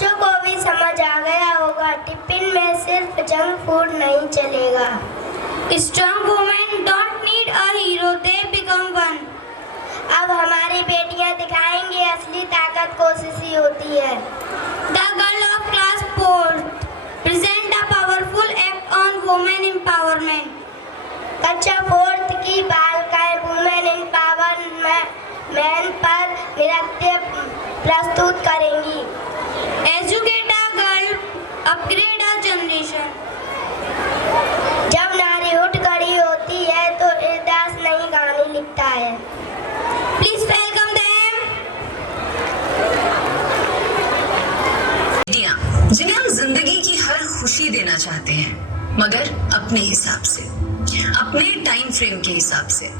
बच्चों को भी समझ आ गया होगा, टिफिन में सिर्फ जंक फूड नहीं चलेगा। Strong women don't need a hero, they become one. अब हमारी बेटियां दिखाएंगी असली ताकत कोशिश ही होती है। The girl of class 4th present a powerful act on women empowerment. कक्षा 4th की बालिकाएं वुमेन एम्पावरमेंट पर नृत्य प्रस्तुत करेंगी। Educate a girl, upgrade a generation. जब नारी उठ खड़ी होती है तो इर्दास नई कहानी लिखता है। Please welcome them. बेटियां जिन्हें हम जिंदगी की हर खुशी देना चाहते हैं, मगर अपने हिसाब से, अपने टाइम फ्रेम के हिसाब से,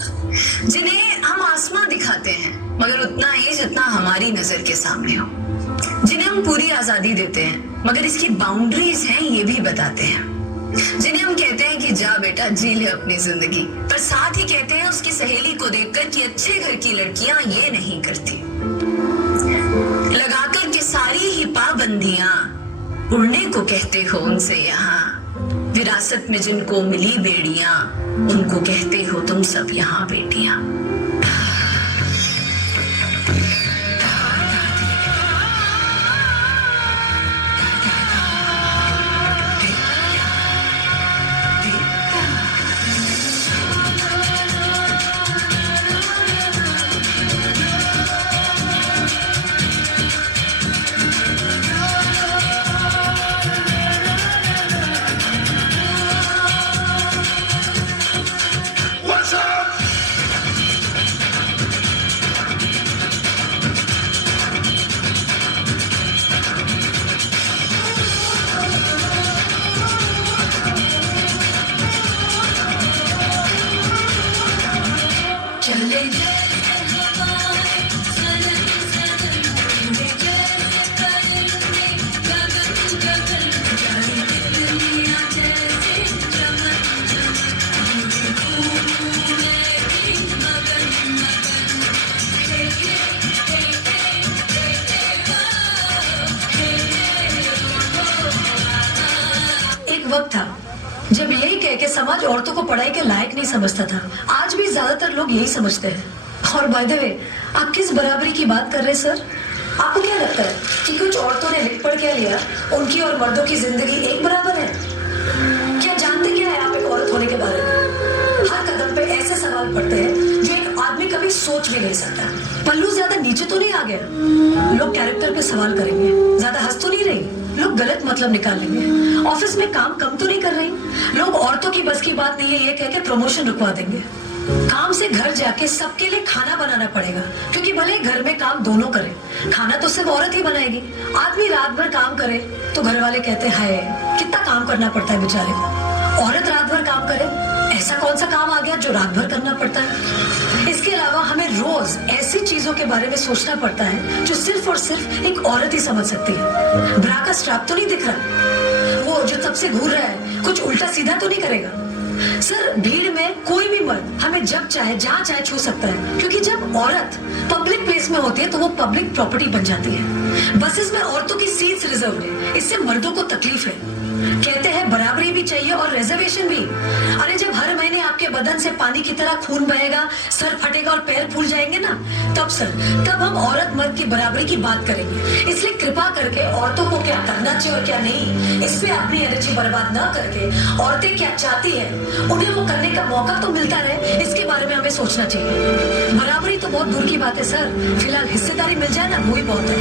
जिन्हें हम आसमां दिखाते हैं मगर उतना ही जितना हमारी नजर के सामने हो, जिन्हें हम पूरी आजादी देते हैं मगर इसकी बाउंड्रीज हैं ये भी बताते हैं, जिन्हें हम कहते हैं कि जा बेटा जी ले अपनी जिंदगी, पर साथ ही कहते हैं उसकी सहेली को देखकर कि अच्छे घर की लड़कियां ये नहीं करती। लगाकर के सारी ही पाबंदियां उड़ने को कहते हो उनसे यहाँ, विरासत में जिनको मिली बेड़ियां उनको कहते हो तुम सब यहाँ बेटियां। वक्त था जब यही कह के समाज औरतों को पढ़ाई के लायक नहीं समझता था। आज भी ज्यादातर लोग यही समझते हैं। और बाय द वे, आप किस बराबरी की बात कर रहे हैं सर? आपको क्या लगता है कि कुछ औरतों ने लिख पढ़ क्या लिया, उनकी और मर्दों की जिंदगी एक बराबर है? क्या जानते क्या है आप एक औरत होने के बारे में? हर कदम पे ऐसे सवाल पड़ते हैं जो एक आदमी कभी सोच भी नहीं सकता। पल्लू ज्यादा नीचे तो नहीं आ गया? लोग कैरेक्टर पे सवाल करेंगे। ज्यादा हंस तो नहीं रही? लोग गलत मतलब निकाल लेंगे। ऑफिस में काम कम तो नहीं कर रही? लोग औरतों की बस की बात नहीं है ये कह के प्रमोशन रुकवा देंगे। काम से घर जाके सबके लिए खाना बनाना पड़ेगा, क्योंकि भले घर में काम दोनों करें, खाना तो सिर्फ औरत ही बनाएगी। आदमी रात भर काम करे तो घर वाले कहते हैं कितना काम करना पड़ता है बेचारे को। औरत रात भर काम करे, ऐसा कौन सा काम आ गया जो रात भर करना पड़ता है? इसके अलावा हमें रोज ऐसी चीजों के बारे में सोचना पड़ता है जो सिर्फ और सिर्फ एक औरत ही समझ सकती है। ब्रा का स्ट्रैप तो नहीं दिख रहा, वो जो तब से घूर रहा है कुछ उल्टा सीधा तो नहीं करेगा? सर, भीड़ में कोई भी मर्द हमें जब चाहे जहाँ चाहे छू सकता है, क्योंकि जब औरत पब्लिक प्लेस में होती है तो वो पब्लिक प्रॉपर्टी बन जाती है। बसेस में औरतों की सीट्स रिजर्व है, इससे मर्दों को तकलीफ है। कहते हैं बराबरी भी चाहिए और रिजर्वेशन भी। अरे जब हर महीने आपके बदन से पानी की तरह खून बहेगा, सर फटेगा और पैर फूल जाएंगे ना, तब हम औरत मर्द की बराबरी की बात करेंगे। इसलिए कृपा करके औरतों को क्या करना चाहिए और क्या नहीं, इस पे अपनी एनर्जी बर्बाद न करके औरतें क्या चाहती है उन्हें वो करने का मौका तो मिलता रहे, इसके बारे में हमें सोचना चाहिए। बराबरी तो बहुत दूर की बात है सर, फिलहाल हिस्सेदारी मिल जाए ना, वो ही बहुत है।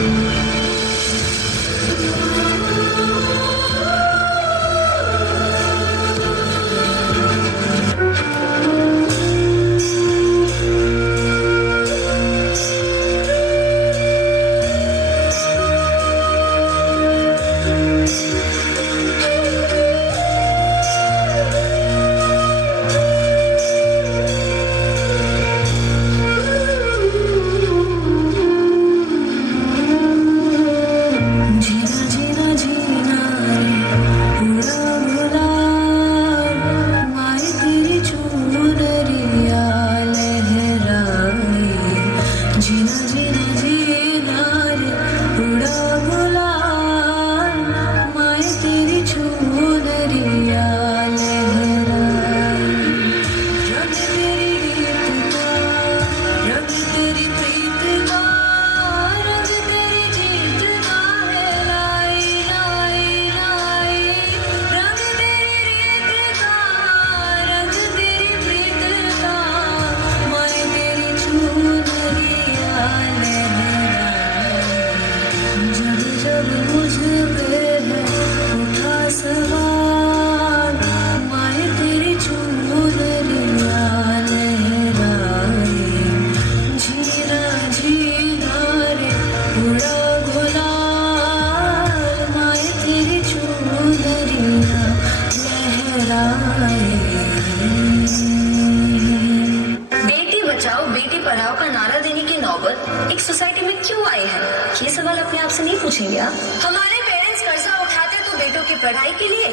पूछेंगे आप? हमारे पेरेंट्स कर्जा उठाते तो बेटों की पढ़ाई के लिए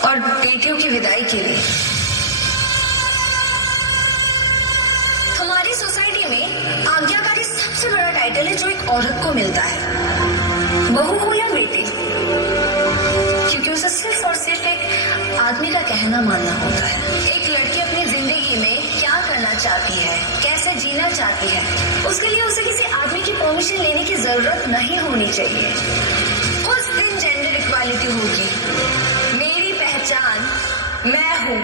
और बेटियों की विदाई के लिए। हमारी सोसाइटी में आज्ञाकारी सबसे बड़ा टाइटल है जो एक औरत को मिलता है, बहू हो या बेटी, क्योंकि उसे सिर्फ और सिर्फ एक आदमी का कहना मानना होता है। एक लड़की अपनी जिंदगी में क्या करना चाहती है, कैसे जीना चाहती है, उसके लिए उसे किसी आदमी की परमिशन लेने की जरूरत नहीं होनी चाहिए। उस दिन जेंडर इक्वालिटी होगी। मेरी पहचान मैं हूँ,